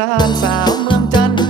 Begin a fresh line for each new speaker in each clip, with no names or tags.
ครานสาวเมืองจันทร์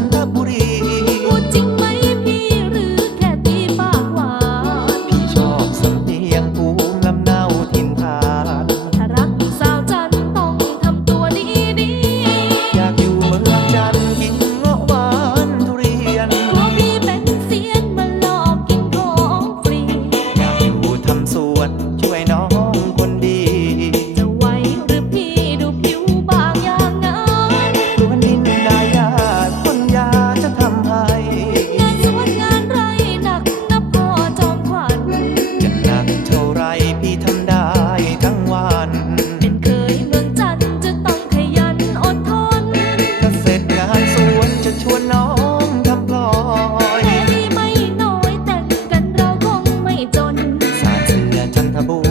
acabou.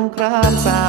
งครามสา